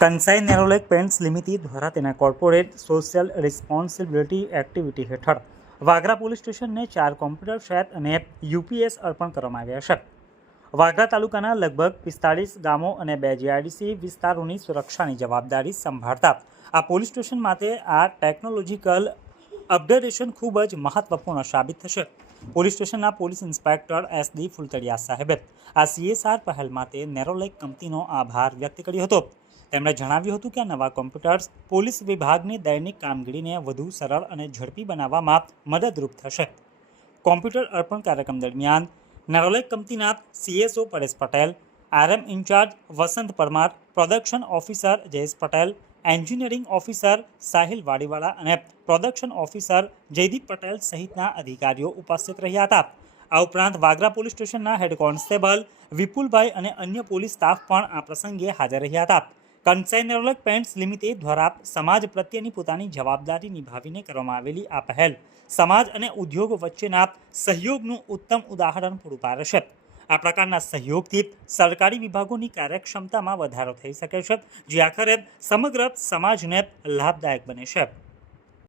કંસાઈ Nerolac pants limited દ્વારા તેના corporate social responsibility activity હેઠળ વાગરા પોલીસ સ્ટેશનને ચાર કોમ્પ્યુટર સેટ અને યુપીએસ અર્પણ કરવામાં આવ્યા છે. વાગરા તાલુકાના લગભગ પિસ્તાળીસ ગામો અને બે જીઆઈડીસી વિસ્તારોની સુરક્ષાની જવાબદારી સંભાળતા આ પોલીસ સ્ટેશન માટે આ ટેકનોલોજીકલ અપગ્રેડેશન ખૂબ જ મહત્વપૂર્ણ સાબિત થશે. પોલીસ સ્ટેશનના police inspector S D Phultadiya સાહેબે આ સીએસઆર પહેલ માટે નેરોલેક કંપનીનો આભાર વ્યક્ત કર્યો હતો. તેમણે જણાવ્યું હતું કે આ નવા કોમ્પ્યુટર્સ પોલીસ વિભાગની દૈનિક કામગીરીને વધુ સરળ અને ઝડપી બનાવવામાં મદદરૂપ થશે. કોમ્પ્યુટર અર્પણ કાર્યક્રમ દરમિયાન નેરોલેક કંપનીના CSO Paresh Patel, RM incharge Vasant Parmar, production officer Jayesh Patel, engineering officer Sahil Vadiwala અને પ્રોડક્શન ઓફિસર જયદીપ પટેલ સહિતના અધિકારીઓ ઉપસ્થિત રહ્યા હતા. આ ઉપરાંત વાગરા પોલીસ સ્ટેશનના હેડ કોન્સ્ટેબલ વિપુલભાઈ અને અન્ય પોલીસ સ્ટાફ પણ આ પ્રસંગે હાજર રહ્યા હતા. કન્સાઈ નેરોલેક પેન્ટ્સ લિમિટેડ દ્વારા સમાજ પ્રત્યેની પોતાની જવાબદારી નિભાવીને કરવામાં આવેલી આ પહેલ સમાજ અને ઉદ્યોગ વચ્ચેના સહયોગનું ઉત્તમ ઉદાહરણ પૂરું પાડે છે આ પ્રકારના સહયોગથી સરકારી વિભાગોની કાર્યક્ષમતામાં વધારો થઈ શકે છે, જે આખરે સમગ્ર સમાજને લાભદાયક બને છે.